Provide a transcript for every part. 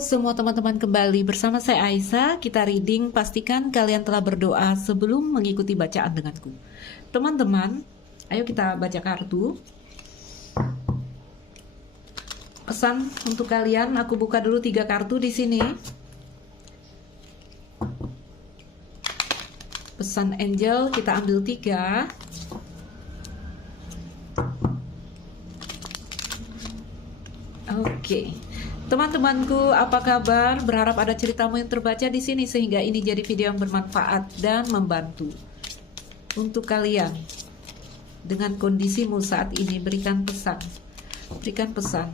semua teman-teman, kembali bersama saya Aisyah. Kita reading, pastikan kalian telah berdoa sebelum mengikuti bacaan denganku. Teman-teman, ayo kita baca kartu. Pesan untuk kalian, aku buka dulu 3 kartu di sini. Pesan angel kita ambil 3. Oke. Teman-temanku, apa kabar? Berharap ada ceritamu yang terbaca di sini sehingga ini jadi video yang bermanfaat dan membantu untuk kalian. Dengan kondisimu saat ini, berikan pesan. Berikan pesan.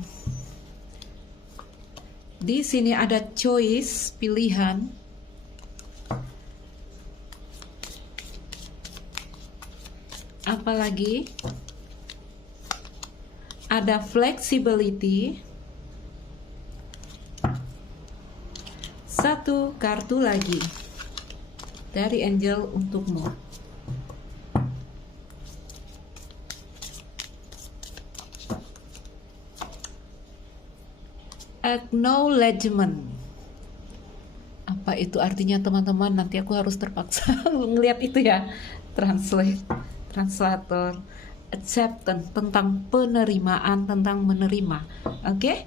Di sini ada choice, pilihan. Apalagi ada flexibility. 1 kartu lagi dari angel untukmu. Acknowledgement. Apa itu artinya, teman-teman? Nanti aku harus terpaksa ngeliat itu ya. Translator. Acceptance, tentang penerimaan, tentang menerima. Oke?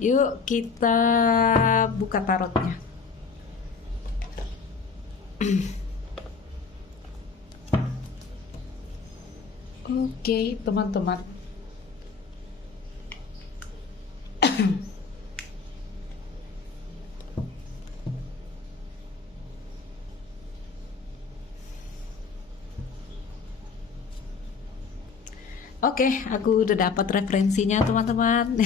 Yuk kita buka tarotnya. Oke, teman-teman. Oke, aku udah dapat referensinya, teman-teman.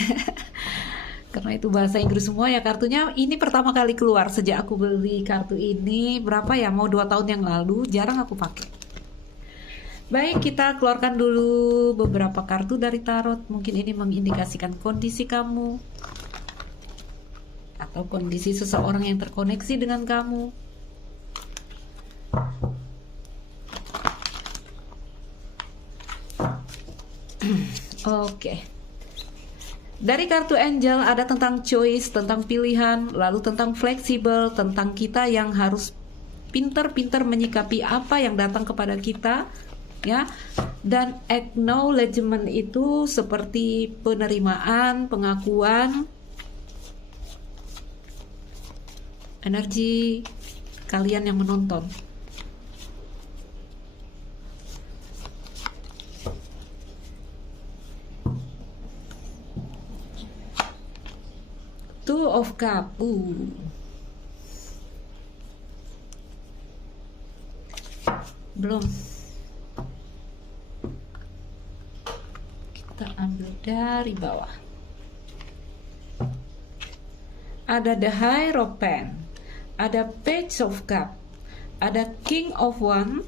Karena itu bahasa Inggris semua ya kartunya. Ini pertama kali keluar sejak aku beli kartu ini, berapa ya, mau 2 tahun yang lalu. Jarang aku pakai. Baik, kita keluarkan dulu beberapa kartu dari tarot. Mungkin ini mengindikasikan kondisi kamu atau kondisi seseorang yang terkoneksi dengan kamu. Oke. Dari kartu angel ada tentang choice, tentang pilihan, lalu tentang fleksibel, tentang kita yang harus pintar-pintar menyikapi apa yang datang kepada kita, ya. Dan acknowledgement itu seperti penerimaan, pengakuan, energi kalian yang menonton. Two of Cups. Belum. Kita ambil dari bawah. Ada the Hierophant, ada Page of Cups, ada King of Wands,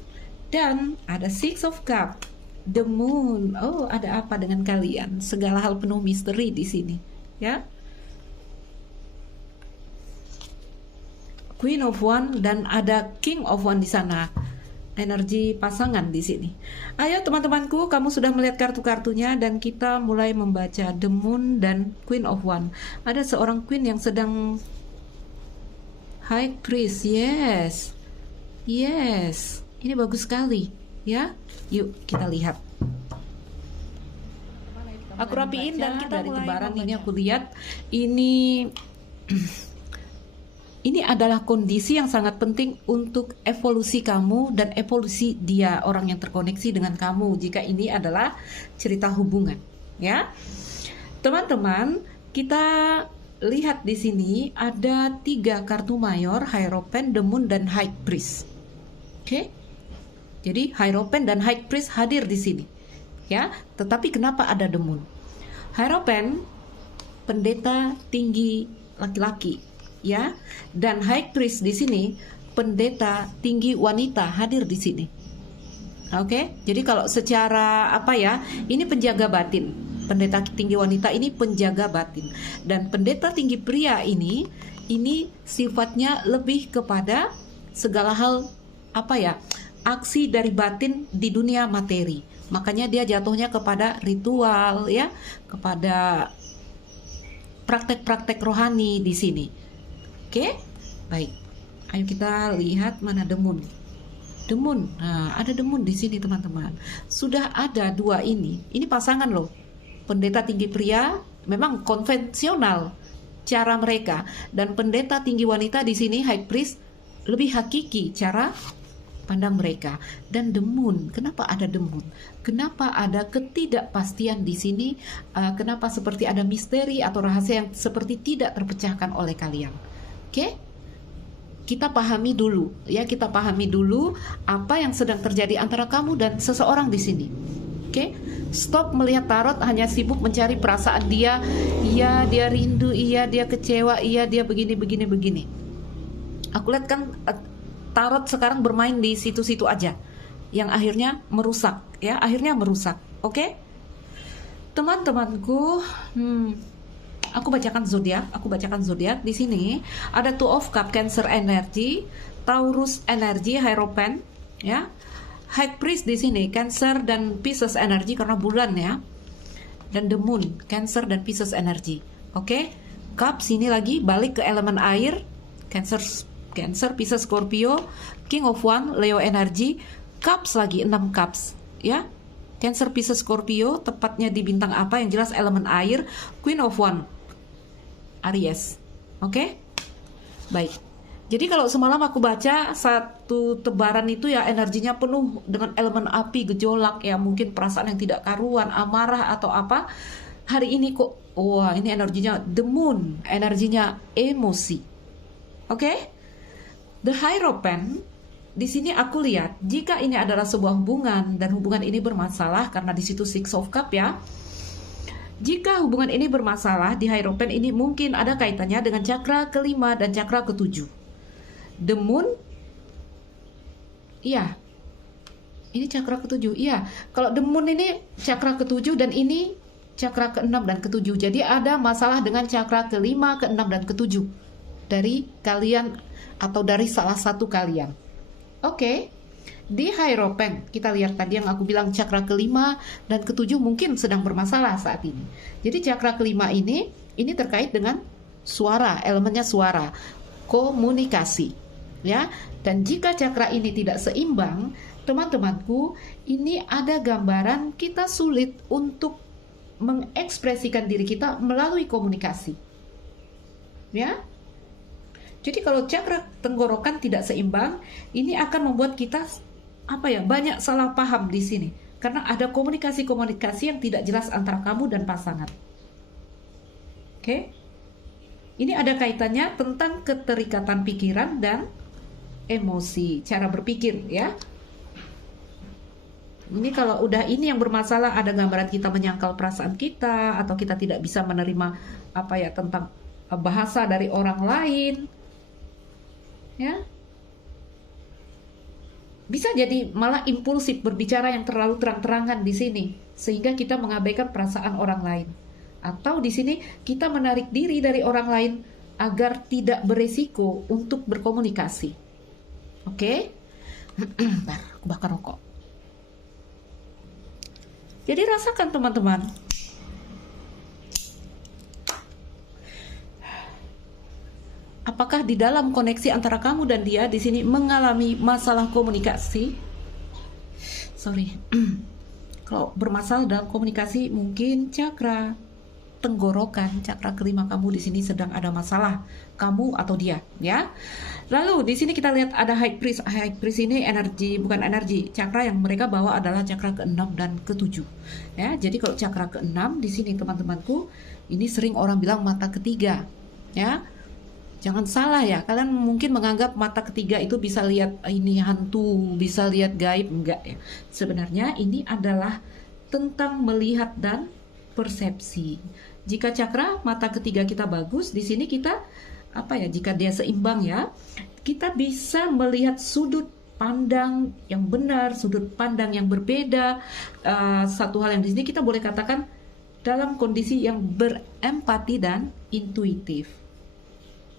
dan ada Six of Cups. The Moon. Oh, ada apa dengan kalian? Segala hal penuh misteri di sini, ya. Queen of Wands dan ada King of Wands di sana. Energi pasangan di sini. Ayo teman-temanku, kamu sudah melihat kartu-kartunya dan kita mulai membaca The Moon dan Queen of Wands. Ada seorang queen yang sedang High Priest. Yes. Yes. Ini bagus sekali, ya. Yuk kita lihat. Aku rapiin dan kita dari tebaran ini aku lihat ini ini adalah kondisi yang sangat penting untuk evolusi kamu dan evolusi dia, orang yang terkoneksi dengan kamu, jika ini adalah cerita hubungan, ya. Teman-teman, kita lihat di sini ada 3 kartu mayor, Hierophant, The Moon, dan High Priest. Oke. Jadi Hierophant dan High Priest hadir di sini, ya. Tetapi kenapa ada The Moon? Hierophant, pendeta tinggi laki-laki, ya, dan High Priest di sini pendeta tinggi wanita hadir di sini. Oke, jadi kalau secara apa ya, ini penjaga batin. Pendeta tinggi wanita ini penjaga batin, dan pendeta tinggi pria ini sifatnya lebih kepada segala hal apa ya, aksi dari batin di dunia materi. Makanya dia jatuhnya kepada ritual, ya, kepada praktek-praktek rohani di sini. Oke? Baik. Ayo kita lihat mana demun. Demun. Nah, ada demun di sini, teman-teman. Sudah ada dua ini. Ini pasangan loh. Pendeta tinggi pria memang konvensional cara mereka, dan pendeta tinggi wanita di sini, high priest, lebih hakiki cara pandang mereka. Dan demun, kenapa ada demun? Kenapa ada ketidakpastian di sini? Kenapa seperti ada misteri atau rahasia yang seperti tidak terpecahkan oleh kalian? Oke? Kita pahami dulu, ya, kita pahami dulu apa yang sedang terjadi antara kamu dan seseorang di sini. Oke? Stop melihat tarot hanya sibuk mencari perasaan dia. Iya, dia rindu, iya, dia kecewa, iya, dia begini. Aku lihat kan tarot sekarang bermain di situ-situ aja, yang akhirnya merusak, ya, akhirnya merusak. Oke? Teman-temanku, aku bacakan zodiak di sini. Ada Two of Cup, Cancer energy, Taurus energy, Hierophant, ya. High Priest di sini, Cancer dan Pisces energy karena bulan, ya. Dan the Moon, Cancer dan Pisces energy. Oke? Cup sini lagi balik ke elemen air, Cancer, Pisces, Scorpio, King of One, Leo energy, Cups lagi 6 cups, ya. Cancer, Pisces, Scorpio, tepatnya di bintang apa? Yang jelas elemen air, Queen of One, Aries. Oke? Baik. Jadi kalau semalam aku baca satu tebaran itu, ya, energinya penuh dengan elemen api, gejolak, ya, mungkin perasaan yang tidak karuan, amarah atau apa. Hari ini kok, wah, ini energinya the moon, energinya emosi. Oke? The Hierophant di sini aku lihat jika ini adalah sebuah hubungan dan hubungan ini bermasalah karena di situ Six of Cup, ya. Jika hubungan ini bermasalah di Hierophant ini mungkin ada kaitannya dengan cakra kelima dan cakra ketujuh. The Moon, iya, ini cakra ketujuh, iya. Kalau The Moon ini cakra ketujuh dan ini cakra keenam dan ketujuh. Jadi ada masalah dengan cakra kelima, keenam dan ketujuh dari kalian atau dari salah satu kalian. Oke. Di Hierophant kita lihat tadi yang aku bilang cakra kelima dan ketujuh mungkin sedang bermasalah saat ini. Jadi cakra kelima ini terkait dengan suara, elemennya suara, komunikasi, ya. Dan jika cakra ini tidak seimbang, teman-temanku, ini ada gambaran kita sulit untuk mengekspresikan diri kita melalui komunikasi, ya. Jadi kalau cakra tenggorokan tidak seimbang, ini akan membuat kita banyak salah paham di sini, karena ada komunikasi yang tidak jelas antara kamu dan pasangan. Oke? Ini ada kaitannya tentang keterikatan pikiran dan emosi, cara berpikir, ya. Ini kalau udah ini yang bermasalah, ada gambaran kita menyangkal perasaan kita, atau kita tidak bisa menerima tentang bahasa dari orang lain, ya. Bisa jadi malah impulsif berbicara yang terlalu terang-terangan di sini, sehingga kita mengabaikan perasaan orang lain. Atau di sini kita menarik diri dari orang lain agar tidak beresiko untuk berkomunikasi. Oke? Bentar, aku bakar rokok. Jadi rasakan, teman-teman. Apakah di dalam koneksi antara kamu dan dia di sini mengalami masalah komunikasi? Kalau bermasalah dalam komunikasi, mungkin cakra tenggorokan, cakra kelima kamu di sini sedang ada masalah, kamu atau dia, ya. Lalu di sini kita lihat ada high priest. High priest ini bukan energi, cakra yang mereka bawa adalah cakra keenam dan ketujuh, ya. Jadi kalau cakra keenam di sini, teman-temanku, ini sering orang bilang mata ketiga, ya. Jangan salah, ya, kalian mungkin menganggap mata ketiga itu bisa lihat ini hantu, bisa lihat gaib, enggak, ya. Sebenarnya ini adalah tentang melihat dan persepsi. Jika cakra mata ketiga kita bagus, di sini kita jika dia seimbang, ya, kita bisa melihat sudut pandang yang benar, sudut pandang yang berbeda. Satu hal yang di sini kita boleh katakan dalam kondisi yang berempati dan intuitif.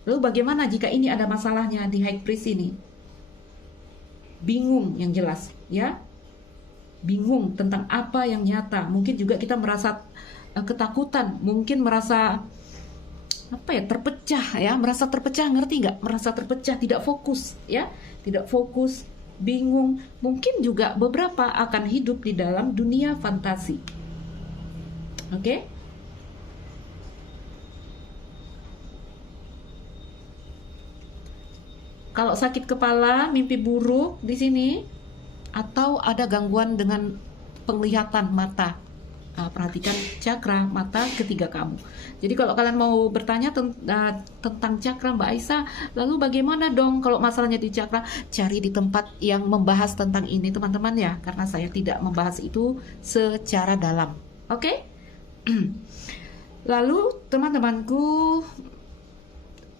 Lalu bagaimana jika ini ada masalahnya di high priest ini? Bingung yang jelas, ya. Bingung tentang apa yang nyata. Mungkin juga kita merasa ketakutan, mungkin merasa apa ya, terpecah ya, merasa terpecah, ngerti nggak? Merasa terpecah, tidak fokus ya, tidak fokus, bingung, mungkin juga beberapa akan hidup di dalam dunia fantasi. Oke? Kalau sakit kepala, mimpi buruk di sini, atau ada gangguan dengan penglihatan mata. Perhatikan cakra mata ketiga kamu. Jadi kalau kalian mau bertanya tentang cakra Mbak Aisyah, lalu bagaimana dong kalau masalahnya di cakra? Cari di tempat yang membahas tentang ini teman-teman ya, karena saya tidak membahas itu secara dalam. Oke? Lalu teman-temanku,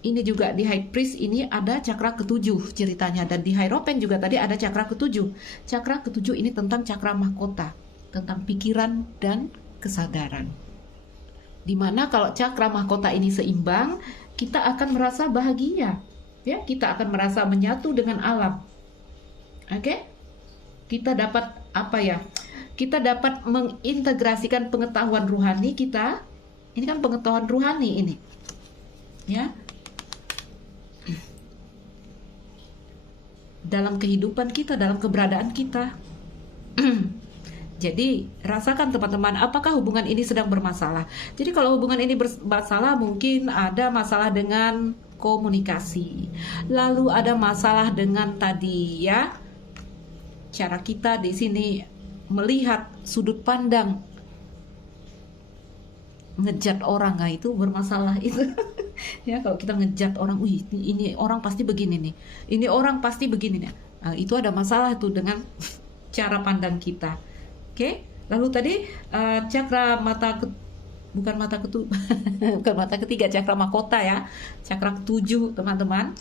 ini juga di High Priest ini ada cakra ketujuh ceritanya, dan di Hierophant juga tadi ada cakra ketujuh. Cakra ketujuh ini tentang cakra mahkota, tentang pikiran dan kesadaran. Dimana kalau cakra mahkota ini seimbang, kita akan merasa bahagia, ya, kita akan merasa menyatu dengan alam. Oke? Kita dapat apa ya? Kita dapat mengintegrasikan pengetahuan ruhani kita. Ini kan pengetahuan ruhani ini, ya, dalam kehidupan kita, dalam keberadaan kita. Jadi rasakan teman-teman, apakah hubungan ini sedang bermasalah. Jadi kalau hubungan ini bermasalah, mungkin ada masalah dengan komunikasi, lalu ada masalah dengan tadi ya, cara kita di sini melihat sudut pandang, ngejat orang, nah itu bermasalah itu. Ya, kalau kita ngejat orang, wih ini orang pasti begini nih, ini orang pasti begini nih, nah, itu ada masalah tuh dengan cara pandang kita. Oke, lalu tadi cakra mata bukan mata bukan mata ketiga, cakra mahkota ya, cakra ketujuh teman-teman,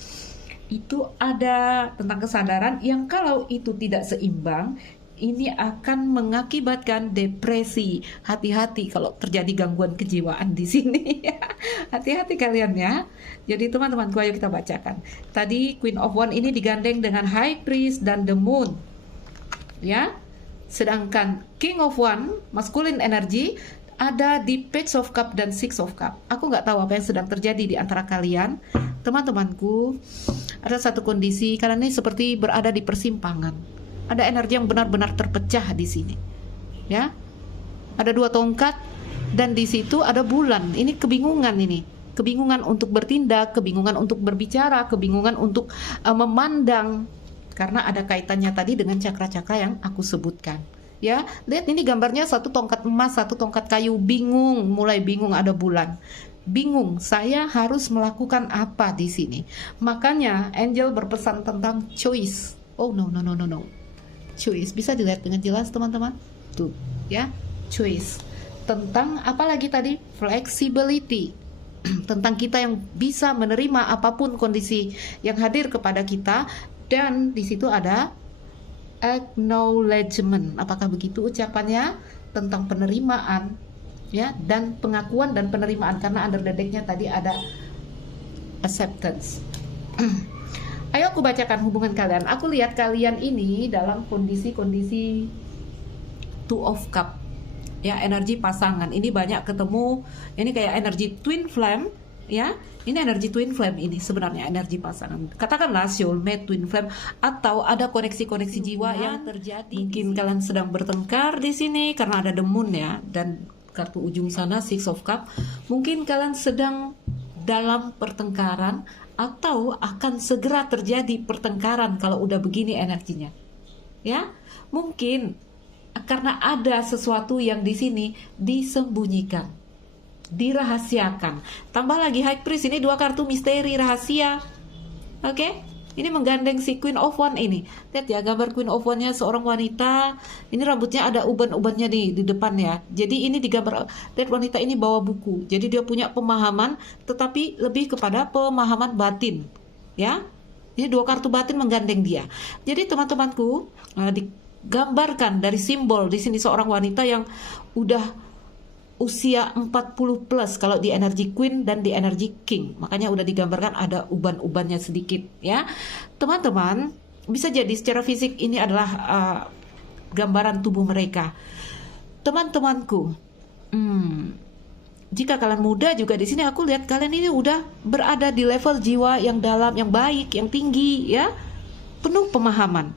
itu ada tentang kesadaran yang kalau itu tidak seimbang, ini akan mengakibatkan depresi. Hati-hati kalau terjadi gangguan kejiwaan di sini. Hati-hati kalian ya. Jadi teman-temanku, ayo kita bacakan. Tadi Queen of Wands ini digandeng dengan High Priest dan The Moon, ya. Sedangkan King of Wands, masculine energy, ada di Page of Cup dan Six of Cup. Aku nggak tahu apa yang sedang terjadi di antara kalian, teman-temanku. Ada satu kondisi kalian ini seperti berada di persimpangan. Ada energi yang benar-benar terpecah di sini, ya. Ada dua tongkat dan di situ ada bulan. Ini kebingungan ini, kebingungan untuk bertindak, kebingungan untuk berbicara, kebingungan untuk memandang, karena ada kaitannya tadi dengan cakra-cakra yang aku sebutkan. Ya, lihat ini gambarnya satu tongkat emas, satu tongkat kayu, bingung, mulai bingung, ada bulan. Bingung, saya harus melakukan apa di sini. Makanya angel berpesan tentang choice. Oh no. Choice bisa dilihat dengan jelas teman-teman. Tuh, ya, choice. Tentang apa lagi tadi? Flexibility. Tentang kita yang bisa menerima apapun kondisi yang hadir kepada kita, dan di situ ada acknowledgement. Apakah begitu ucapannya? Tentang penerimaan, ya, dan pengakuan dan penerimaan, karena under the deck-nya tadi ada acceptance. Ayo aku bacakan hubungan kalian. Aku lihat kalian ini dalam kondisi-kondisi Two of Cup, ya, energi pasangan. Ini banyak ketemu, ini kayak energi twin flame, ya. Ini energi twin flame, ini sebenarnya energi pasangan. Katakanlah soulmate, twin flame, atau ada koneksi-koneksi jiwa yang terjadi. Mungkin kalian sedang bertengkar di sini karena ada the moon ya, dan kartu ujung sana Six of Cup. Mungkin kalian sedang dalam pertengkaran, atau akan segera terjadi pertengkaran kalau udah begini energinya, ya. Mungkin karena ada sesuatu yang di sini disembunyikan, dirahasiakan. Tambah lagi High Priest, ini dua kartu misteri rahasia. Oke? Ini menggandeng si Queen of Wands ini. Lihat ya gambar Queen of Wands-nya, seorang wanita. Ini rambutnya ada uban-ubannya di depan ya. Jadi ini digambar, lihat wanita ini bawa buku. Jadi dia punya pemahaman, tetapi lebih kepada pemahaman batin, ya. Ini dua kartu batin menggandeng dia. Jadi teman-temanku, digambarkan dari simbol di sini seorang wanita yang udah usia 40 plus kalau di energi Queen dan di energi King. Makanya udah digambarkan ada uban-ubannya sedikit, ya. Teman-teman, bisa jadi secara fisik ini adalah gambaran tubuh mereka. Teman-temanku, jika kalian muda juga di sini aku lihat kalian ini udah berada di level jiwa yang dalam, yang baik, yang tinggi ya. Penuh pemahaman.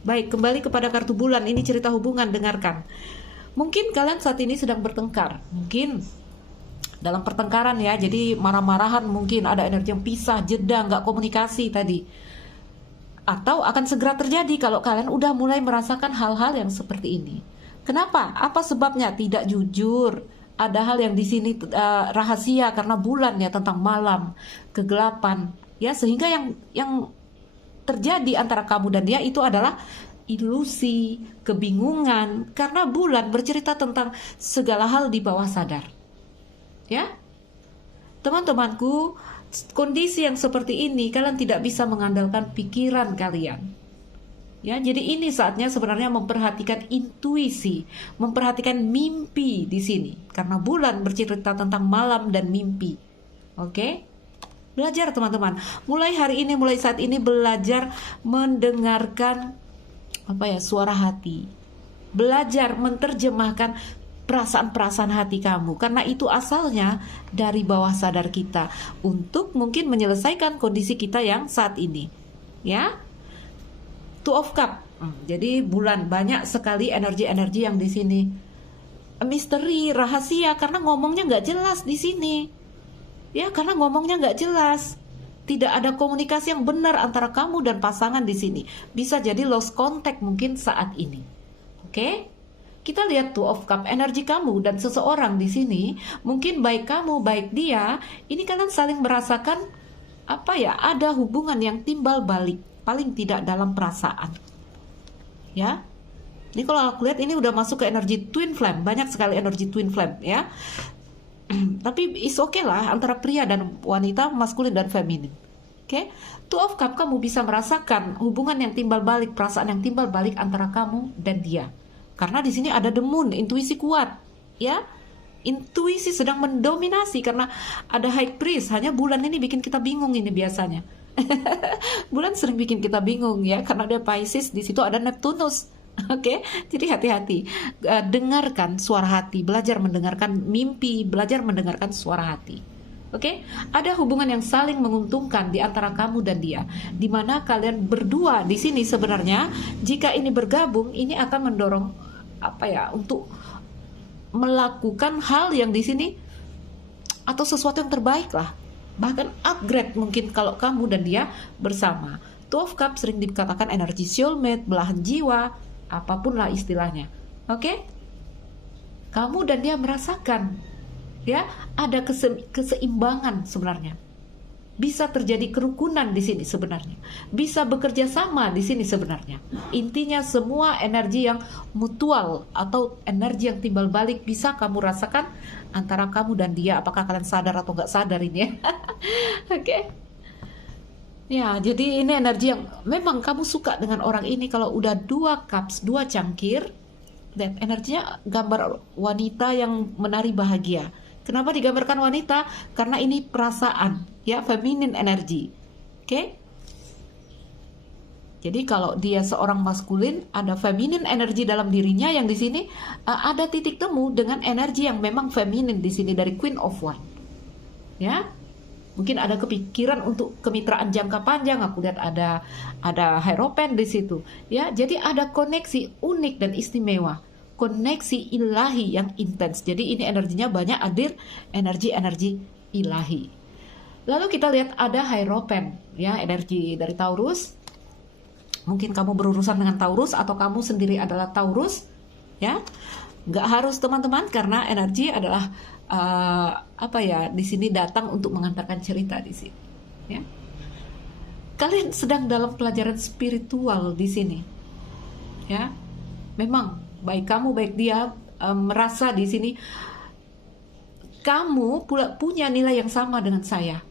Baik, kembali kepada kartu bulan, ini cerita hubungan, dengarkan. Mungkin kalian saat ini sedang bertengkar, mungkin dalam pertengkaran ya, jadi marah-marahan, mungkin ada energi yang pisah, jeda, nggak komunikasi tadi. Atau akan segera terjadi kalau kalian udah mulai merasakan hal-hal yang seperti ini. Kenapa? Apa sebabnya? Tidak jujur. Ada hal yang di sini rahasia karena bulan ya, tentang malam, kegelapan ya, sehingga yang terjadi antara kamu dan dia itu adalah ilusi, kebingungan, karena bulan bercerita tentang segala hal di bawah sadar. Ya, teman-temanku, kondisi yang seperti ini kalian tidak bisa mengandalkan pikiran kalian. Ya, jadi ini saatnya sebenarnya memperhatikan intuisi, memperhatikan mimpi di sini, karena bulan bercerita tentang malam dan mimpi. Oke? Belajar teman-teman, mulai hari ini, mulai saat ini belajar mendengarkan suara hati. Belajar menerjemahkan perasaan-perasaan hati kamu, karena itu asalnya dari bawah sadar kita untuk mungkin menyelesaikan kondisi kita yang saat ini. Ya. Two of Cup. Jadi bulan banyak sekali energi-energi yang di sini. Misteri, rahasia, karena ngomongnya nggak jelas di sini. Ya, karena ngomongnya nggak jelas. Tidak ada komunikasi yang benar antara kamu dan pasangan di sini. Bisa jadi lost contact mungkin saat ini. Oke? Kita lihat Two of Cup, energi kamu dan seseorang di sini, mungkin baik kamu, baik dia, ini kalian saling merasakan ada hubungan yang timbal balik, paling tidak dalam perasaan. Ya. Ini kalau aku lihat ini udah masuk ke energi twin flame, banyak sekali energi twin flame ya. Tapi is okay lah antara pria dan wanita, maskulin dan feminin. Oke, Two of Cup, kamu bisa merasakan hubungan yang timbal balik, perasaan yang timbal balik antara kamu dan dia. Karena di sini ada the moon, intuisi kuat, ya. Intuisi sedang mendominasi karena ada high priest. Hanya bulan ini bikin kita bingung ini biasanya. Bulan sering bikin kita bingung ya, karena ada Pisces, di situ ada Neptunus. Oke, jadi hati-hati. Dengarkan suara hati, belajar mendengarkan mimpi, belajar mendengarkan suara hati. Oke, ada hubungan yang saling menguntungkan di antara kamu dan dia, di mana kalian berdua di sini sebenarnya jika ini bergabung, ini akan mendorong untuk melakukan hal yang di sini atau sesuatu yang terbaik lah, bahkan upgrade mungkin kalau kamu dan dia bersama. Two of Cups sering dikatakan energi soulmate, belahan jiwa, apapun lah istilahnya. Oke? Kamu dan dia merasakan ya, ada keseimbangan sebenarnya. Bisa terjadi kerukunan di sini sebenarnya. Bisa bekerja sama di sini sebenarnya. Intinya semua energi yang mutual atau energi yang timbal balik bisa kamu rasakan antara kamu dan dia. Apakah kalian sadar atau nggak sadar ini ya? Oke. Ya, jadi ini energi yang memang kamu suka dengan orang ini. Kalau udah dua cups, dua cangkir, dan energinya gambar wanita yang menari bahagia. Kenapa digambarkan wanita? Karena ini perasaan, ya, feminine energy. Oke? Jadi kalau dia seorang maskulin, ada feminine energy dalam dirinya yang di sini ada titik temu dengan energi yang memang feminine di sini dari Queen of Wands. Ya? Mungkin ada kepikiran untuk kemitraan jangka panjang. Aku lihat ada Hierophant di situ. Ya, jadi ada koneksi unik dan istimewa. Koneksi ilahi yang intens. Jadi ini energinya banyak hadir energi-energi ilahi. Lalu kita lihat ada Hierophant, ya, energi dari Taurus. Mungkin kamu berurusan dengan Taurus atau kamu sendiri adalah Taurus, ya. Nggak harus teman-teman, karena energi adalah di sini datang untuk mengantarkan cerita di sini. Ya. Kalian sedang dalam pelajaran spiritual di sini, ya. Memang baik kamu baik dia merasa di sini kamu punya nilai yang sama dengan saya,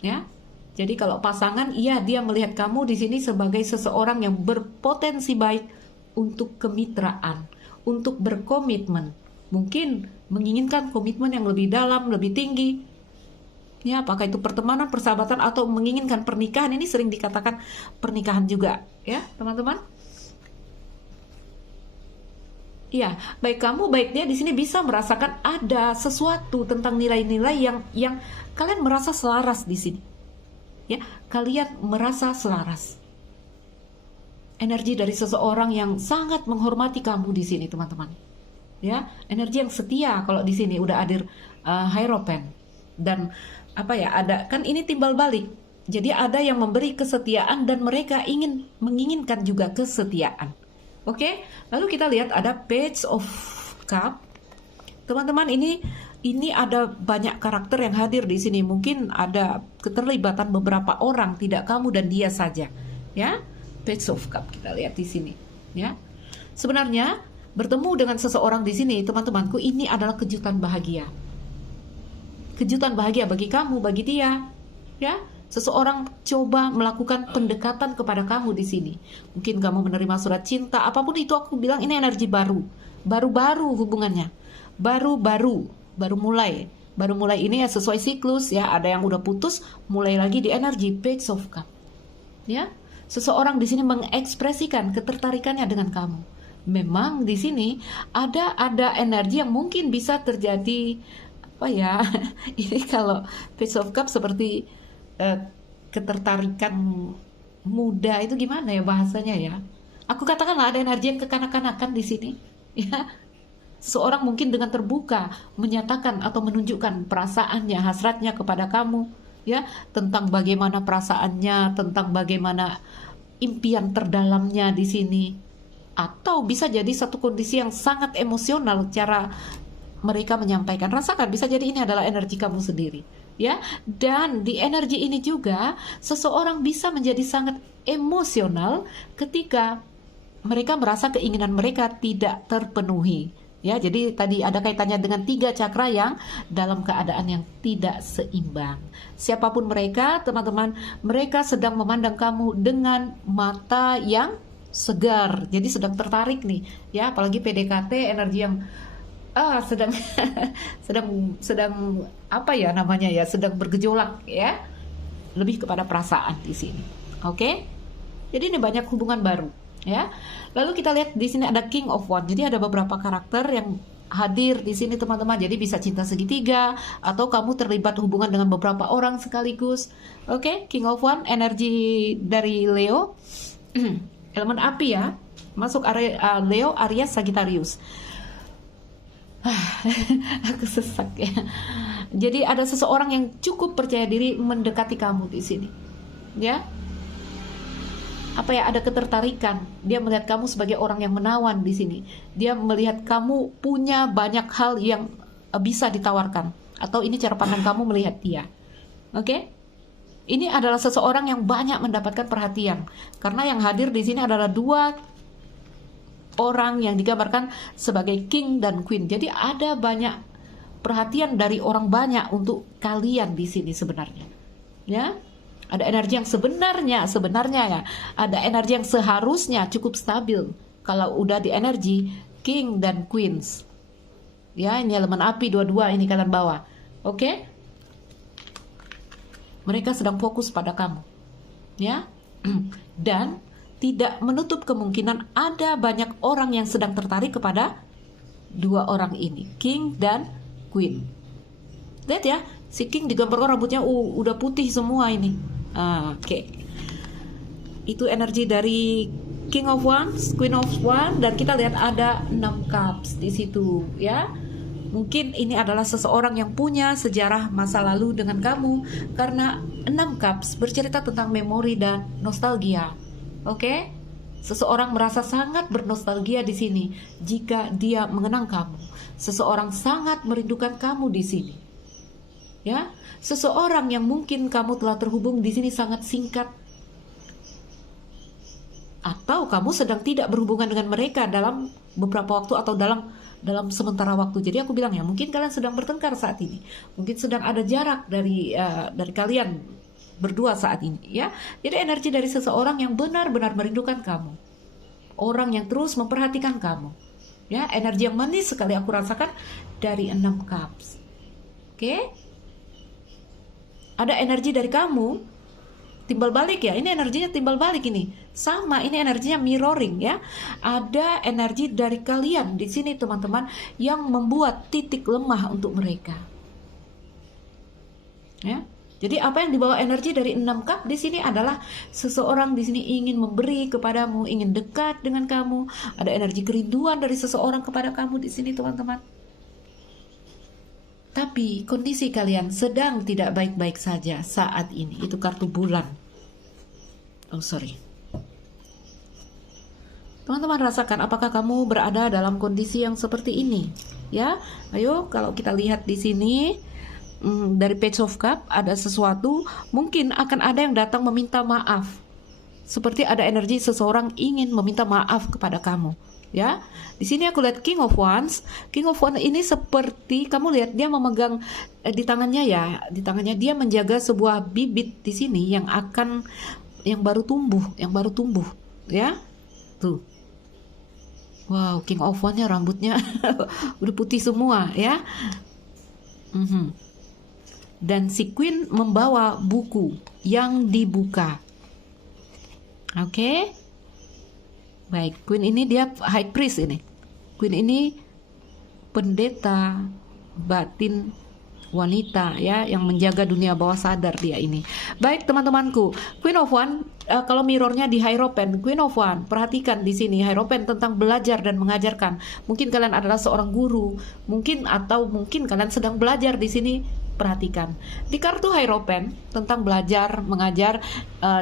ya. Jadi kalau pasangan, iya, dia melihat kamu di sini sebagai seseorang yang berpotensi baik untuk kemitraan, untuk berkomitmen. Mungkin menginginkan komitmen yang lebih dalam, lebih tinggi. Ya, apakah itu pertemanan, persahabatan, atau menginginkan pernikahan. Ini sering dikatakan pernikahan juga, ya, teman-teman. Iya, baik kamu, baik dia di sini bisa merasakan ada sesuatu tentang nilai-nilai yang kalian merasa selaras di sini. Ya, kalian merasa selaras. Energi dari seseorang yang sangat menghormati kamu di sini, teman-teman. Ya, energi yang setia kalau di sini udah hadir Hierophant. Dan apa ya, ada kan ini timbal balik. Jadi ada yang memberi kesetiaan dan mereka menginginkan juga kesetiaan. Oke, lalu kita lihat ada Page of Cup. Teman-teman, ini ada banyak karakter yang hadir di sini. Mungkin ada keterlibatan beberapa orang, tidak kamu dan dia saja. Ya, Page of Cup kita lihat di sini. Ya, sebenarnya bertemu dengan seseorang di sini, teman-temanku, ini adalah kejutan bahagia. Kejutan bahagia bagi kamu, bagi dia. Ya. Seseorang coba melakukan pendekatan kepada kamu di sini. Mungkin kamu menerima surat cinta, apapun itu, aku bilang ini energi baru. Baru-baru hubungannya. Baru mulai. Baru mulai ini ya sesuai siklus ya. Ada yang udah putus, mulai lagi di energi Page of Cup. Ya. Seseorang di sini mengekspresikan ketertarikannya dengan kamu. Memang di sini ada energi yang mungkin bisa terjadi apa ya? Ini kalau Page of Cup seperti ketertarikan muda, itu gimana ya bahasanya ya? Aku katakanlah ada energi yang kekanak-kanakan di sini. Ya, seorang mungkin dengan terbuka menyatakan atau menunjukkan perasaannya, hasratnya kepada kamu, ya, tentang bagaimana perasaannya, tentang bagaimana impian terdalamnya di sini. Atau bisa jadi satu kondisi yang sangat emosional cara mereka menyampaikan. Rasakan, bisa jadi ini adalah energi kamu sendiri. Ya, dan di energi ini juga seseorang bisa menjadi sangat emosional ketika mereka merasa keinginan mereka tidak terpenuhi. Ya, jadi tadi ada kaitannya dengan 3 cakra yang dalam keadaan yang tidak seimbang. Siapapun mereka, teman-teman, mereka sedang memandang kamu dengan mata yang segar. Jadi sedang tertarik nih, ya, apalagi PDKT, energi yang sedang sedang apa ya namanya ya, sedang bergejolak ya, lebih kepada perasaan di sini. Oke, jadi ini banyak hubungan baru ya. Lalu kita lihat di sini ada King of Wands. Jadi ada beberapa karakter yang hadir di sini, teman-teman. Jadi bisa cinta segitiga atau kamu terlibat hubungan dengan beberapa orang sekaligus. Oke, King of Wands, energi dari Leo, elemen api ya, masuk area Leo, Aries, Sagittarius. Aku sesak ya. Jadi ada seseorang yang cukup percaya diri mendekati kamu di sini. Ya. Apa ya, ada ketertarikan. Dia melihat kamu sebagai orang yang menawan di sini. Dia melihat kamu punya banyak hal yang bisa ditawarkan, atau ini cara pandang kamu melihat dia. Oke? Ini adalah seseorang yang banyak mendapatkan perhatian karena yang hadir di sini adalah 2 orang yang digambarkan sebagai king dan queen. Jadi ada banyak perhatian dari orang banyak untuk kalian di sini sebenarnya. Ya. Ada energi yang sebenarnya ya, ada energi yang seharusnya cukup stabil kalau udah di energi king dan queens. Ya, ini elemen api dua-dua ini kalian bawa. Oke? Mereka sedang fokus pada kamu. Ya. Dan tidak menutup kemungkinan ada banyak orang yang sedang tertarik kepada 2 orang ini, King dan Queen. Lihat ya, si King digambarkan rambutnya udah putih semua ini. Oke. Itu energi dari King of Wands, Queen of Wands, dan kita lihat ada 6 cups di situ ya. Mungkin ini adalah seseorang yang punya sejarah masa lalu dengan kamu, karena 6 cups bercerita tentang memori dan nostalgia. Oke? Seseorang merasa sangat bernostalgia di sini jika dia mengenang kamu. Seseorang sangat merindukan kamu di sini. Ya, seseorang yang mungkin kamu telah terhubung di sini sangat singkat, atau kamu sedang tidak berhubungan dengan mereka dalam beberapa waktu atau dalam sementara waktu. Jadi aku bilang ya, mungkin kalian sedang bertengkar saat ini. Mungkin sedang ada jarak dari kalian berdua saat ini ya. Jadi energi dari seseorang yang benar-benar merindukan kamu, orang yang terus memperhatikan kamu ya. Energi yang manis sekali aku rasakan dari 6 cups. Oke? Ada energi dari kamu timbal balik ya, ini energinya timbal balik ini. Sama, ini energinya mirroring ya. Ada energi dari kalian di sini teman-teman yang membuat titik lemah untuk mereka. Ya. Jadi apa yang dibawa energi dari 6 cup di sini adalah seseorang di sini ingin memberi kepadamu, ingin dekat dengan kamu. Ada energi kerinduan dari seseorang kepada kamu di sini teman-teman. Tapi kondisi kalian sedang tidak baik-baik saja saat ini. Itu kartu bulan. Oh sorry. Teman-teman rasakan apakah kamu berada dalam kondisi yang seperti ini? Ya, ayo kalau kita lihat di sini. Dari Page of Cup ada sesuatu, mungkin akan ada yang datang meminta maaf. Seperti ada energi seseorang ingin meminta maaf kepada kamu, ya. Di sini aku lihat King of Wands. King of Wands ini seperti kamu lihat dia memegang di tangannya ya, di tangannya dia menjaga sebuah bibit di sini yang baru tumbuh, ya. Tuh. Wow, King of Wands-nya rambutnya udah putih semua, ya. Dan si Queen membawa buku yang dibuka. Oke. Baik, Queen ini dia High Priest ini. Queen ini pendeta batin wanita ya, yang menjaga dunia bawah sadar dia ini. Baik teman-temanku, Queen of Wands kalau mirrornya di Hierophant, Queen of Wands, perhatikan di sini Hierophant tentang belajar dan mengajarkan. Mungkin kalian adalah seorang guru, mungkin kalian sedang belajar di sini. Perhatikan di kartu Hierophant tentang belajar mengajar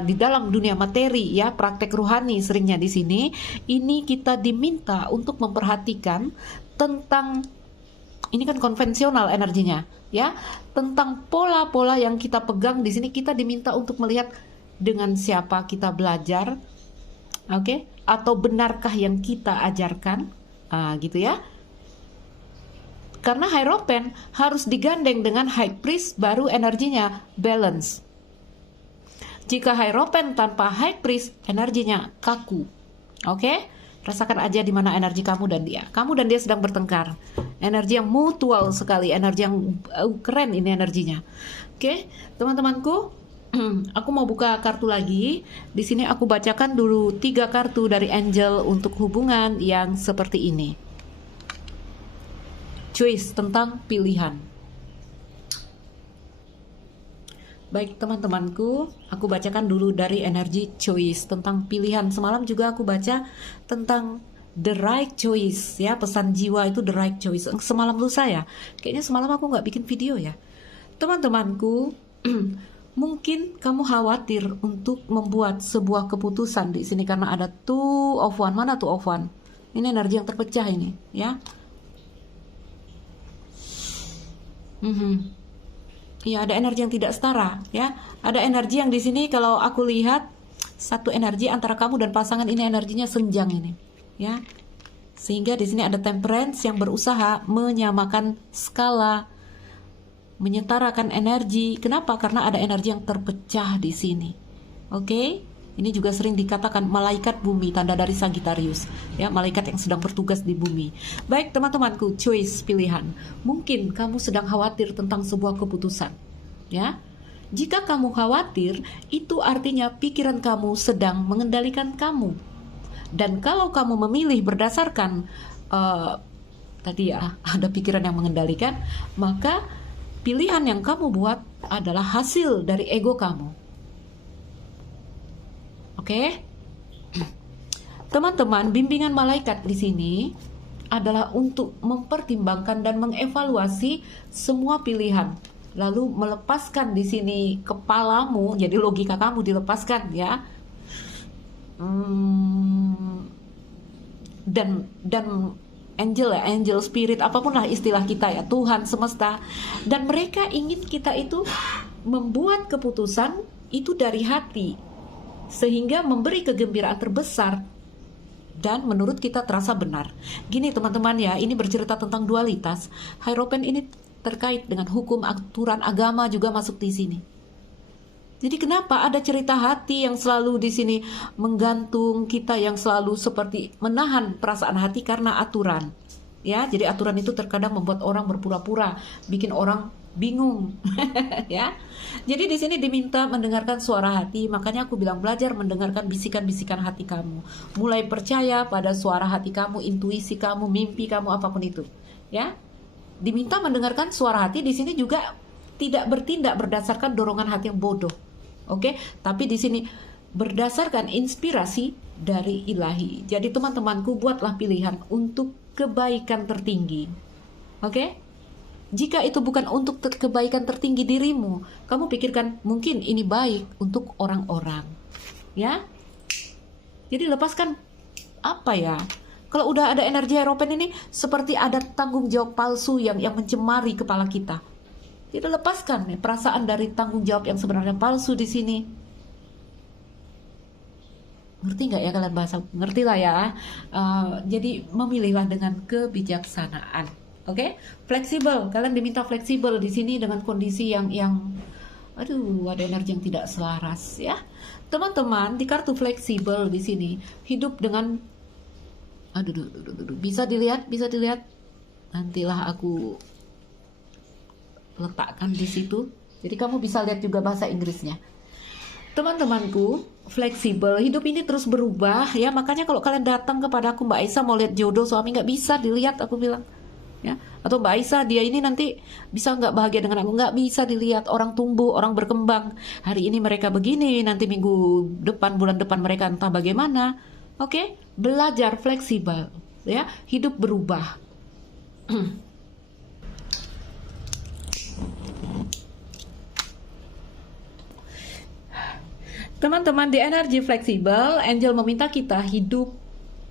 di dalam dunia materi ya, praktek ruhani seringnya di sini. Ini kita diminta untuk memperhatikan tentang, ini kan konvensional energinya ya, tentang pola-pola yang kita pegang di sini. Kita diminta untuk melihat dengan siapa kita belajar, oke? Atau benarkah yang kita ajarkan, gitu ya. Karena Hierophant harus digandeng dengan High Priest baru energinya balance. Jika Hierophant tanpa High Priest energinya kaku. Oke? Rasakan aja di mana energi kamu dan dia. Kamu dan dia sedang bertengkar. Energi yang mutual sekali, energi yang keren ini energinya. Oke, teman-temanku, aku mau buka kartu lagi. Di sini aku bacakan dulu 3 kartu dari Angel untuk hubungan yang seperti ini. Choice, tentang pilihan. Baik teman-temanku, aku bacakan dulu dari energi choice tentang pilihan. Semalam juga aku baca tentang the right choice ya, pesan jiwa itu the right choice. Semalam lusa ya, kayaknya semalam aku nggak bikin video ya. Teman-temanku, mungkin kamu khawatir untuk membuat sebuah keputusan di sini karena ada Two of Wands. Mana Two of Wands? Ini energi yang terpecah ini ya. Iya, ada energi yang tidak setara ya. Ada energi yang di sini kalau aku lihat satu energi antara kamu dan pasangan ini energinya senjang ini ya. Sehingga di sini ada Temperance yang berusaha menyamakan skala, menyetarakan energi. Kenapa? Karena ada energi yang terpecah di sini. Oke? Ini juga sering dikatakan malaikat bumi, tanda dari Sagittarius ya, malaikat yang sedang bertugas di bumi. Baik teman-temanku, choice, pilihan. Mungkin kamu sedang khawatir tentang sebuah keputusan ya. Jika kamu khawatir, itu artinya pikiran kamu sedang mengendalikan kamu. Dan kalau kamu memilih berdasarkan tadi ya, ada pikiran yang mengendalikan, maka pilihan yang kamu buat adalah hasil dari ego kamu. Oke, teman-teman, bimbingan malaikat di sini adalah untuk mempertimbangkan dan mengevaluasi semua pilihan, lalu melepaskan di sini kepalamu, jadi logika kamu dilepaskan ya, dan angel spirit, apapun lah istilah kita ya, Tuhan semesta, dan mereka ingin kita itu membuat keputusan itu dari hati, sehingga memberi kegembiraan terbesar dan menurut kita terasa benar. Gini teman-teman ya, ini bercerita tentang dualitas. Hierophant ini terkait dengan hukum, aturan agama juga masuk di sini. Jadi kenapa ada cerita hati yang selalu di sini menggantung kita, yang selalu seperti menahan perasaan hati karena aturan. Ya, jadi aturan itu terkadang membuat orang berpura-pura, bikin orang bingung. Ya. Jadi di sini diminta mendengarkan suara hati, makanya aku bilang belajar mendengarkan bisikan-bisikan hati kamu. Mulai percaya pada suara hati kamu, intuisi kamu, mimpi kamu, apapun itu. Ya. Diminta mendengarkan suara hati di sini juga tidak bertindak berdasarkan dorongan hati yang bodoh. Oke, tapi di sini berdasarkan inspirasi dari ilahi. Jadi teman-temanku, buatlah pilihan untuk kebaikan tertinggi. Oke? Jika itu bukan untuk kebaikan tertinggi dirimu, kamu pikirkan mungkin ini baik untuk orang-orang. Ya? Jadi lepaskan apa ya? Kalau udah ada energi Hierophant ini seperti ada tanggung jawab palsu yang mencemari kepala kita. Jadi lepaskan nih perasaan dari tanggung jawab yang sebenarnya palsu di sini. Ngerti nggak ya kalian bahasa? Ngerti lah ya. Jadi memilihlah dengan kebijaksanaan. Oke? Fleksibel. Kalian diminta fleksibel di sini dengan kondisi yang aduh, ada energi yang tidak selaras ya. Teman-teman, di kartu fleksibel di sini hidup dengan bisa dilihat. Nantilah aku letakkan di situ. Jadi kamu bisa lihat juga bahasa Inggrisnya. Teman-temanku, fleksibel, hidup ini terus berubah ya. Makanya kalau kalian datang kepada aku, Mbak Aisyah mau lihat jodoh suami, nggak bisa dilihat, aku bilang ya. Atau Mbak Aisyah dia ini nanti bisa nggak bahagia dengan aku, nggak bisa dilihat. Orang tumbuh, orang berkembang. Hari ini mereka begini, nanti minggu depan, bulan depan mereka entah bagaimana. Oke, belajar fleksibel ya. Hidup berubah. Teman-teman, di energi fleksibel, angel meminta kita hidup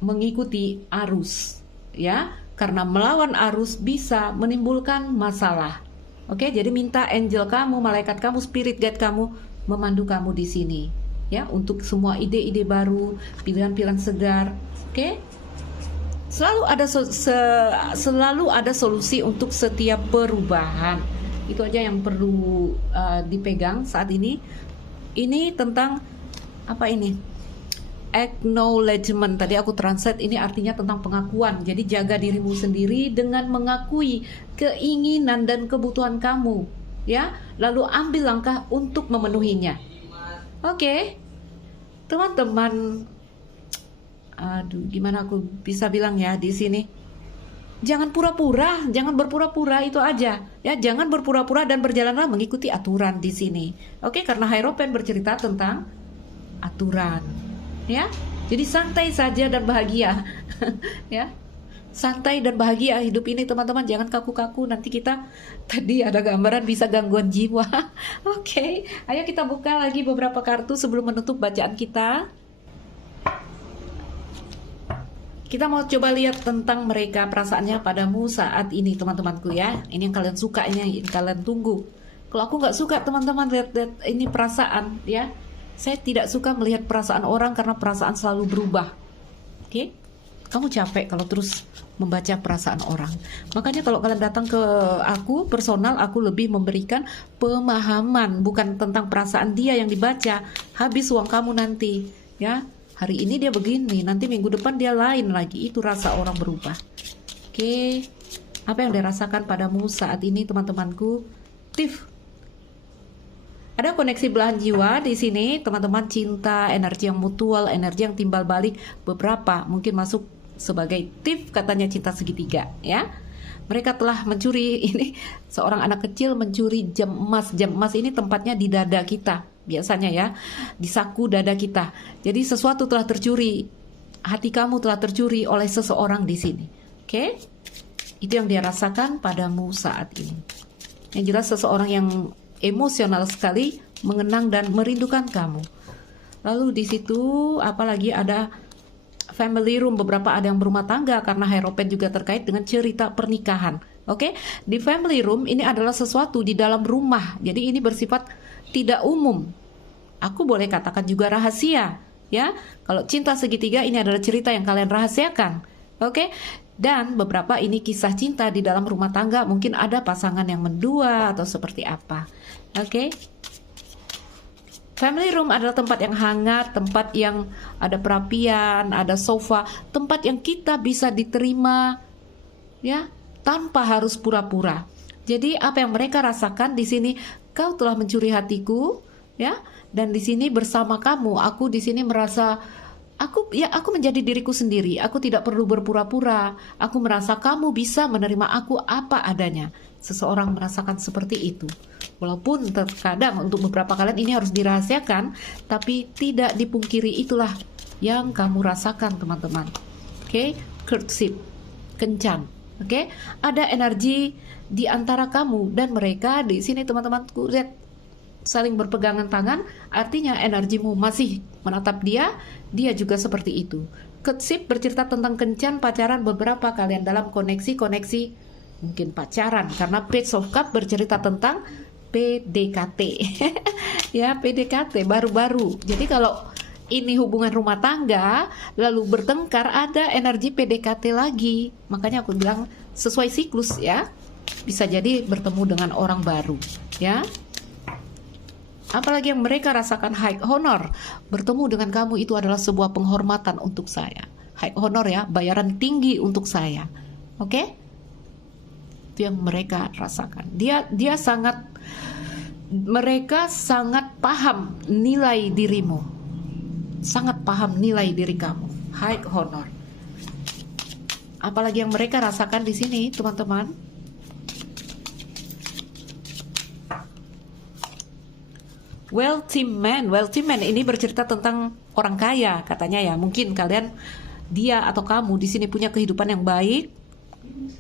mengikuti arus, ya, karena melawan arus bisa menimbulkan masalah. Oke, jadi minta angel kamu, malaikat kamu, spirit guide kamu memandu kamu di sini, ya, untuk semua ide-ide baru, pilihan-pilihan segar. Oke, selalu ada solusi untuk setiap perubahan. Itu aja yang perlu dipegang saat ini. Ini tentang apa ini? Acknowledgement. Tadi aku translate, ini artinya tentang pengakuan. Jadi jaga dirimu sendiri dengan mengakui keinginan dan kebutuhan kamu, ya. Lalu ambil langkah untuk memenuhinya. Oke. Teman-teman, aduh, gimana aku bisa bilang ya di sini? Jangan pura-pura, jangan berpura-pura, itu aja. Ya, jangan berpura-pura dan berjalanlah mengikuti aturan di sini. Oke, karena Hierophant bercerita tentang aturan. Ya. Jadi santai saja dan bahagia. Ya. Santai dan bahagia hidup ini, teman-teman, jangan kaku-kaku. Nanti kita tadi ada gambaran bisa gangguan jiwa. Oke, ayo kita buka lagi beberapa kartu sebelum menutup bacaan kita. Kita mau coba lihat tentang mereka, perasaannya padamu saat ini, teman-temanku ya. Ini yang kalian suka, ini yang kalian tunggu. Kalau aku nggak suka, teman-teman, lihat ini perasaan ya. Saya tidak suka melihat perasaan orang karena perasaan selalu berubah. Oke? Kamu capek kalau terus membaca perasaan orang. Makanya kalau kalian datang ke aku personal, aku lebih memberikan pemahaman, bukan tentang perasaan dia yang dibaca. Habis uang kamu nanti, ya. Hari ini dia begini, nanti minggu depan dia lain lagi. Itu rasa orang berubah. Oke, apa yang dirasakan padamu saat ini, teman-temanku? Tif. Ada koneksi belahan jiwa di sini, teman-teman. Cinta, energi yang mutual, energi yang timbal balik. Beberapa mungkin masuk sebagai tif, katanya cinta segitiga, ya. Mereka telah mencuri, ini seorang anak kecil mencuri jam emas. Jam emas ini tempatnya di dada kita. Biasanya ya, di saku dada kita. Jadi sesuatu telah tercuri, hati kamu telah tercuri oleh seseorang di sini. Oke, itu yang dia rasakan padamu saat ini. Yang jelas seseorang yang emosional sekali, mengenang dan merindukan kamu. Lalu di situ apalagi ada family room, beberapa ada yang berumah tangga karena Hierophant juga terkait dengan cerita pernikahan. Oke, di family room ini adalah sesuatu di dalam rumah. Jadi ini bersifat tidak umum. Aku boleh katakan juga rahasia, ya. Kalau cinta segitiga ini adalah cerita yang kalian rahasiakan. Oke? Dan beberapa ini kisah cinta di dalam rumah tangga, mungkin ada pasangan yang mendua atau seperti apa. Oke? Family room adalah tempat yang hangat, tempat yang ada perapian, ada sofa, tempat yang kita bisa diterima, ya, tanpa harus pura-pura. Jadi apa yang mereka rasakan di sini, kau telah mencuri hatiku, ya. Dan di sini bersama kamu, aku di sini merasa aku menjadi diriku sendiri. Aku tidak perlu berpura-pura. Aku merasa kamu bisa menerima aku apa adanya. Seseorang merasakan seperti itu. Walaupun terkadang untuk beberapa kalian ini harus dirahasiakan, tapi tidak dipungkiri itulah yang kamu rasakan, teman-teman. Oke, courtship, kencan. Oke, ada energi di antara kamu dan mereka di sini, teman-temanku. Lihat, saling berpegangan tangan, artinya energimu masih menatap dia, dia juga seperti itu. Courtship bercerita tentang kencan, pacaran beberapa kalian dalam koneksi mungkin pacaran, karena Page of Cup bercerita tentang PDKT. Ya, PDKT baru-baru. Jadi kalau ini hubungan rumah tangga lalu bertengkar, ada energi PDKT lagi. Makanya aku bilang sesuai siklus ya. Bisa jadi bertemu dengan orang baru, ya. Apalagi yang mereka rasakan high honor. Bertemu dengan kamu itu adalah sebuah penghormatan untuk saya. High honor ya, bayaran tinggi untuk saya. Oke? Itu yang mereka rasakan. Mereka sangat paham nilai dirimu. Sangat paham nilai diri kamu. High honor. Apalagi yang mereka rasakan di sini, teman-teman. Wealthy man ini bercerita tentang orang kaya katanya ya. Mungkin kalian, dia atau kamu di sini punya kehidupan yang baik,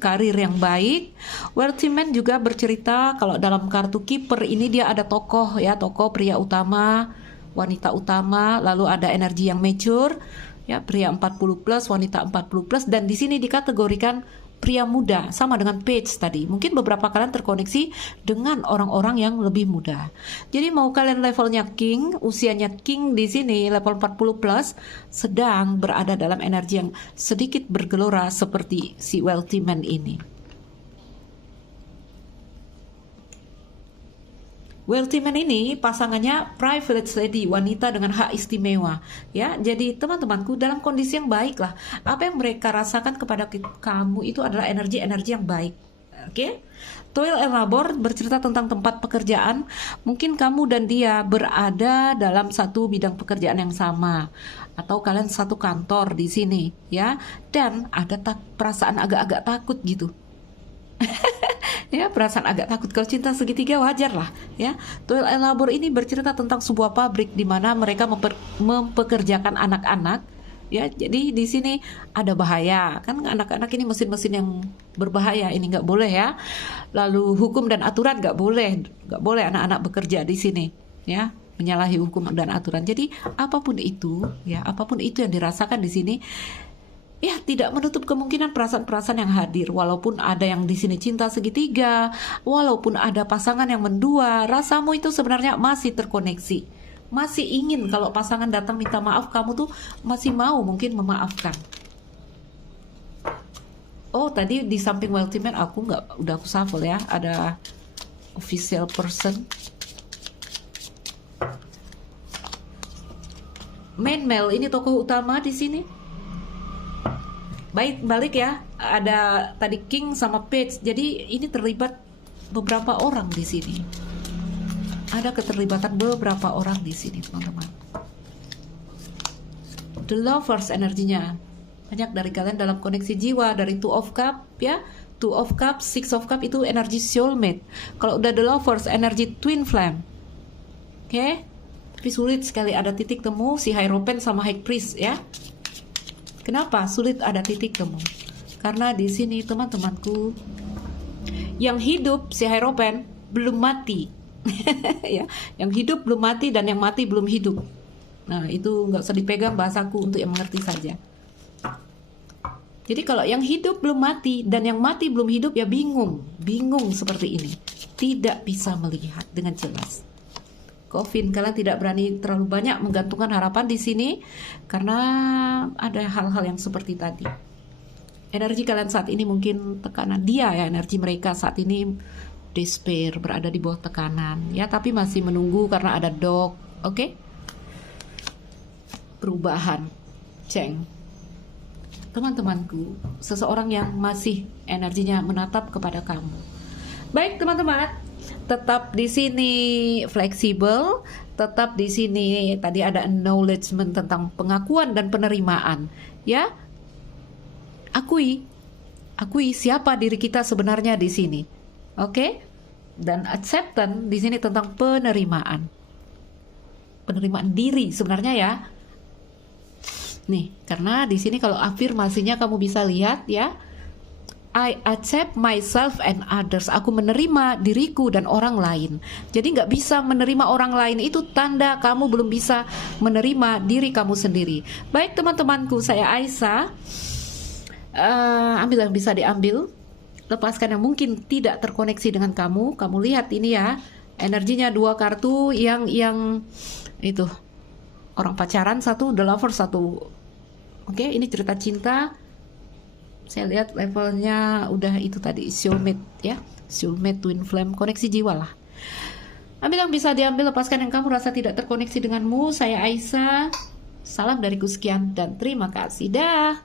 karir yang baik. Wealthy man juga bercerita kalau dalam kartu Keeper ini dia ada tokoh ya, tokoh pria utama, wanita utama, lalu ada energi yang mature ya, pria 40 plus, wanita 40 plus, dan di sini dikategorikan pria muda, sama dengan Page tadi. Mungkin beberapa kalian terkoneksi dengan orang-orang yang lebih muda. Jadi mau kalian levelnya King, usianya King di sini level 40 plus, sedang berada dalam energi yang sedikit bergelora seperti si wealthy man ini. Wealthy man ini pasangannya privileged lady, wanita dengan hak istimewa. Ya, jadi teman-temanku dalam kondisi yang baik lah. Apa yang mereka rasakan kepada kamu itu adalah energi-energi yang baik. Oke? Toil and labor bercerita tentang tempat pekerjaan. Mungkin kamu dan dia berada dalam satu bidang pekerjaan yang sama, atau kalian satu kantor di sini, ya. Dan ada perasaan agak-agak takut gitu. Ya, perasaan agak takut. Kalau cinta segitiga wajar lah ya. Toil and labor ini bercerita tentang sebuah pabrik di mana mereka mempekerjakan anak-anak ya. Jadi di sini ada bahaya kan, anak-anak ini mesin-mesin yang berbahaya, ini nggak boleh ya. Lalu hukum dan aturan nggak boleh anak-anak bekerja di sini ya, menyalahi hukum dan aturan. Jadi apapun itu ya, apapun itu yang dirasakan di sini, ya tidak menutup kemungkinan perasaan-perasaan yang hadir. Walaupun ada yang di sini cinta segitiga, walaupun ada pasangan yang mendua, rasamu itu sebenarnya masih terkoneksi. Masih ingin kalau pasangan datang minta maaf, kamu tuh masih mau mungkin memaafkan. Oh, tadi di samping wealthy man udah aku shuffle ya. Ada official person. Main male ini tokoh utama di sini. Balik ya, ada tadi King sama Page. Jadi ini terlibat beberapa orang di sini. Ada keterlibatan beberapa orang di sini, teman-teman. The Lovers energinya. Banyak dari kalian dalam koneksi jiwa, dari Two of Cup ya. Two of Cup, Six of Cup itu energi soulmate. Kalau udah The Lovers, energi twin flame. Oke? Tapi sulit sekali ada titik temu si Hierophant sama High Priest ya. Kenapa sulit ada titik temu? Karena di sini teman-temanku, yang hidup si Hierophant belum mati, ya, yang hidup belum mati dan yang mati belum hidup. Nah itu nggak usah dipegang bahasaku, untuk yang mengerti saja. Jadi kalau yang hidup belum mati dan yang mati belum hidup ya bingung seperti ini, tidak bisa melihat dengan jelas. Coffin, kalian tidak berani terlalu banyak menggantungkan harapan di sini karena ada hal-hal yang seperti tadi. Energi kalian saat ini mungkin tekanan dia ya, energi mereka saat ini despair, berada di bawah tekanan ya, tapi masih menunggu karena ada dog. Oke? Perubahan. Ceng. Teman-temanku, seseorang yang masih energinya menatap kepada kamu. Baik teman-teman, tetap di sini fleksibel, tetap di sini tadi ada acknowledgement tentang pengakuan dan penerimaan, ya. Akui siapa diri kita sebenarnya di sini. Oke? Dan acceptance di sini tentang penerimaan. Penerimaan diri sebenarnya ya. Nih, karena di sini kalau afirmasinya kamu bisa lihat ya. I accept myself and others. Aku menerima diriku dan orang lain. Jadi nggak bisa menerima orang lain itu tanda kamu belum bisa menerima diri kamu sendiri. Baik teman-temanku, saya Aisyah. Ambil yang bisa diambil, lepaskan yang mungkin tidak terkoneksi dengan kamu. Kamu lihat ini ya, energinya 2 kartu yang itu orang pacaran satu, the lover satu. Oke, ini cerita cinta. Saya lihat levelnya udah itu tadi soulmate ya, soulmate, twin flame, koneksi jiwa lah. Ambil yang bisa diambil, lepaskan yang kamu rasa tidak terkoneksi denganmu. Saya Aisyah, salam dariku sekian dan terima kasih dah.